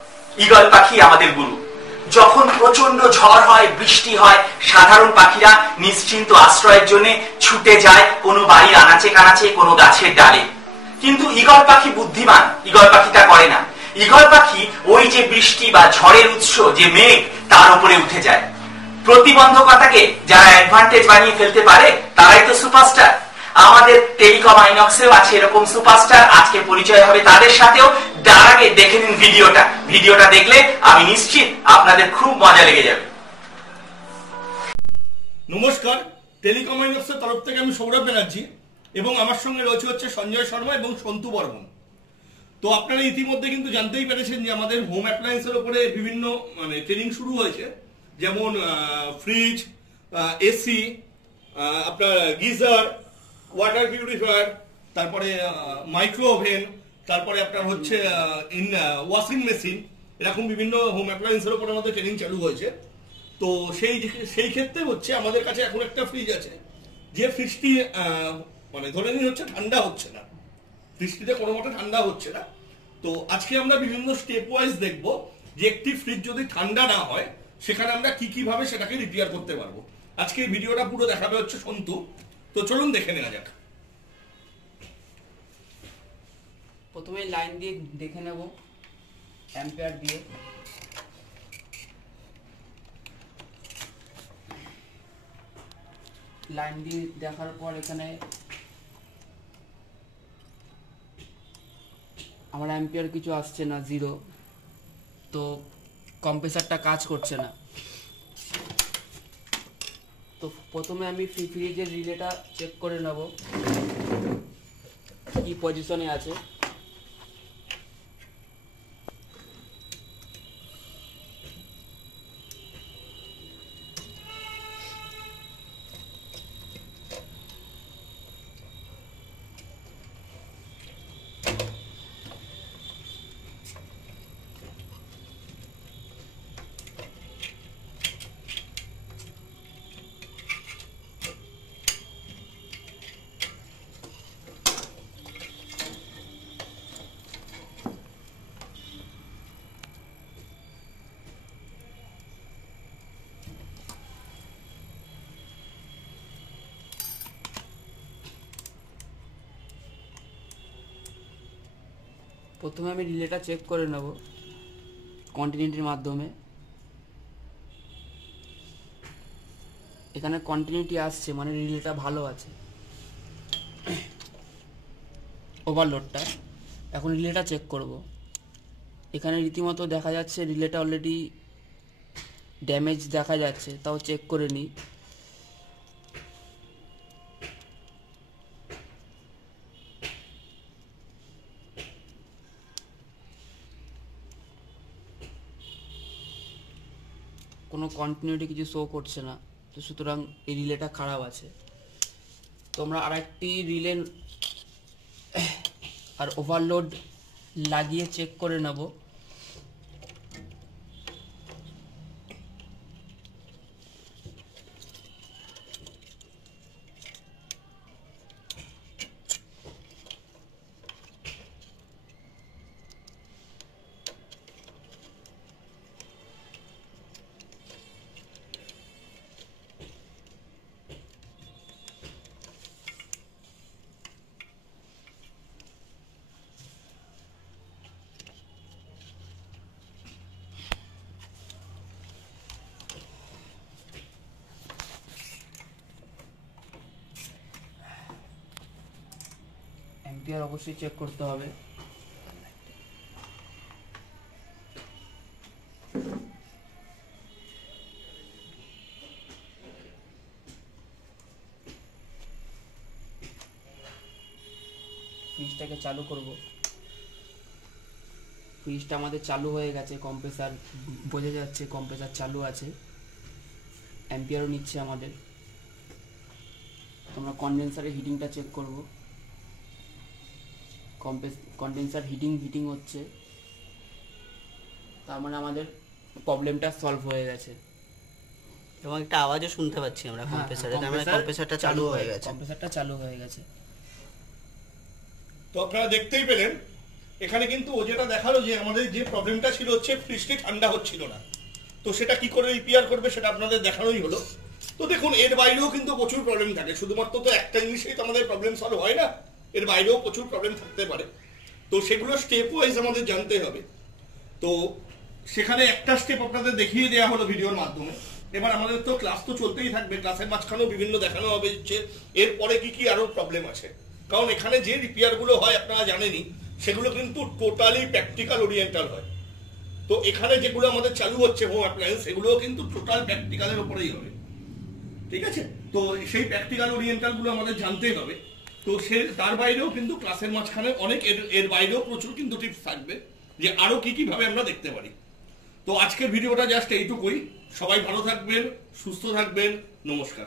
Eagle পাখি আমাদের গুরু। যখন প্রচন্ড ঝড় হয়, বৃষ্টি হয়, সাধারণ পাখিরা নিশ্চিন্ত আশ্রয়ের জন্য ছুটে যায় কোনো বাড়ির আনাচে কানাচে, কোনো গাছের ডালে। কিন্তু ঈগল পাখি বুদ্ধিমান, ঈগল পাখি তা করে না। ঈগল পাখি ওই যে বৃষ্টি বা ঝড়ের উৎস যে মেঘ, তার উপরে উঠে যায়। প্রতিবন্ধকতাকে যারা অ্যাডভান্টেজ বানিয়ে ফেলতে পারে তারাই তো সুপারস্টার। আমাদের টেলিকম আইনক্সেও আছে এরকম সুপারস্টার। আজকে পরিচয় হবে তাদের সাথেও। তার আগে দেখে নিন ভিডিওটা দেখলে আমি নিশ্চিত আপনাদের খুব মজা লেগে যাবে। নমস্কার, টেলিকম ইনোক্সের তরফ থেকে আমি সৌরভ ব্যানার্জি এবং আমার সঙ্গে রয়েছে সঞ্জয় শর্মা এবং সন্তু বর্মন। তো আপনারা ইতিমধ্যে কিন্তু জানতেই পেরেছেন যে আমাদের হোম অ্যাপ্লায়েন্সের উপরে বিভিন্ন ট্রেনিং শুরু হয়েছে, যেমন ফ্রিজ, এসি, আপনার গিজার, ওয়াটার পিউরিফায়ার, তারপরে মাইক্রো ওভেন, তারপরে আপনার হচ্ছে ওয়াশিং মেশিন, এরকম বিভিন্ন হোম অ্যাপ্লায়েন্সের উপরে আমাদের ট্রেনিং চালু হয়েছে। তো সেই ক্ষেত্রে হচ্ছে আমাদের কাছে এখন একটা ফ্রিজ আছে, যে ফ্রিজটি ধরে নিন হচ্ছে ঠান্ডা হচ্ছে না, ফ্রিজটিতে কোনো মতে ঠান্ডা হচ্ছে না। তো আজকে আমরা বিভিন্ন স্টেপ ওয়াইজ দেখব যে একটি ফ্রিজ যদি ঠান্ডা না হয় সেখানে আমরা কিভাবে সেটাকে রিপেয়ার করতে পারবো। আজকে এই ভিডিওটা পুরো দেখাবে হচ্ছে সন্তু। তো চলুন দেখে নেওয়া যাক। প্রথমে লাইন দিয়ে দেখে নেব অ্যাম্পিয়ার দিয়ে। লাইন দিয়ে দেখার পর এখানে আমার অ্যাম্পিয়ার কিছু আসছে না, 0। তো কম্প্রেসারটা কাজ করছে না। তো প্রথমে আমি ফ্রিজের রিলেটা চেক করে নেব কি পজিশনে আছে। প্রথমে আমি রিলেটা চেক করে নেব কন্টিনিউটির মাধ্যমে। এখানে কন্টিনিউটি আসছে, মানে রিলেটা ভালো আছে, ওভারলোডটা। এখন রিলেটা চেক করব। এখানে রীতিমতো দেখা যাচ্ছে রিলেটা অলরেডি ড্যামেজ দেখা যাচ্ছে, তাও চেক করে নিই। কোনো কন্টিনিউটি কিছু শো করছে না, তো সুতরাং এই রিলেটা খারাপ আছে। তো আমরা আরেকটি রিলে আর ওভারলোড লাগিয়ে চেক করে নেব। অ্যাম্পিয়ার অবশ্যই চেক করতে হবে। ফ্রিজটাকে চালু করব। ফ্রিজটা আমাদের চালু হয়ে গেছে, কম্প্রেসার বোঝা যাচ্ছে, কম্প্রেসার চালু আছে, অ্যাম্পিয়ারও নিচ্ছে আমাদের। আমরা কন্ডেন্সারের হিটিংটা চেক করব। কন্ডেন্সার হিটিং হচ্ছে, তার মানে আমাদের প্রবলেমটা সলভ হয়ে গেছে। এবং একটা আওয়াজও শুনতে পাচ্ছি আমরা কম্প্রেসারে, তার মানে কম্প্রেসারটা চালু হয়ে গেছে। কম্প্রেসারটা চালু হয়ে গেছে। তো আপনারা দেখতেই পেলেন এখানে কিন্তু ও যেটা দেখালো যে আমাদের যে প্রবলেমটা ছিল হচ্ছে ফ্রিজটি ঠান্ডা হচ্ছিল না, তো সেটা কি করে রিপেয়ার করবে সেটা আপনাদের দেখানোই হলো। তো দেখুন এর বাইরেও কিন্তু প্রচুর প্রবলেম থাকে, শুধুমাত্র তো একটা জিনিসেই তো আমাদের প্রবলেম সলভ হয় না, এর বাইরেও প্রচুর প্রবলেম থাকতে পারে। তো সেগুলো স্টেপ ওয়াইজ আমাদের জানতে হবে। তো সেখানে একটা স্টেপ আপনাদের দেখিয়ে দেওয়া হলো ভিডিওর মাধ্যমে। এবার আমাদের তো ক্লাস তো চলতেই থাকবে, ক্লাসের মাঝখানেও বিভিন্ন দেখানো হবে যে এরপরে কি কি আরো প্রবলেম আছে, কারণ এখানে যে রিপেয়ার গুলো হয় আপনারা জানেনই সেগুলো কিন্তু টোটালি প্র্যাকটিক্যাল ওরিয়েন্টাল হয়। তো এখানে যেগুলো আমাদের চালু হচ্ছে হোম অ্যাপ্লায়েন্স এগুলোও কিন্তু টোটাল প্র্যাকটিক্যালের উপরেই হবে, ঠিক আছে। তো সেই প্র্যাকটিক্যাল ওরিয়েন্টাল গুলো আমাদের জানতেই হবে। তো সে তার বাইরেও কিন্তু ক্লাসের মাঝখানে অনেক এর বাইরেও প্রচুর কিন্তু টিপস থাকবে যে আরো কি কি ভাবে আমরা দেখতে পারি। তো আজকের ভিডিওটা জাস্ট এইটুকুই। সবাই ভালো থাকবেন, সুস্থ থাকবেন, নমস্কার।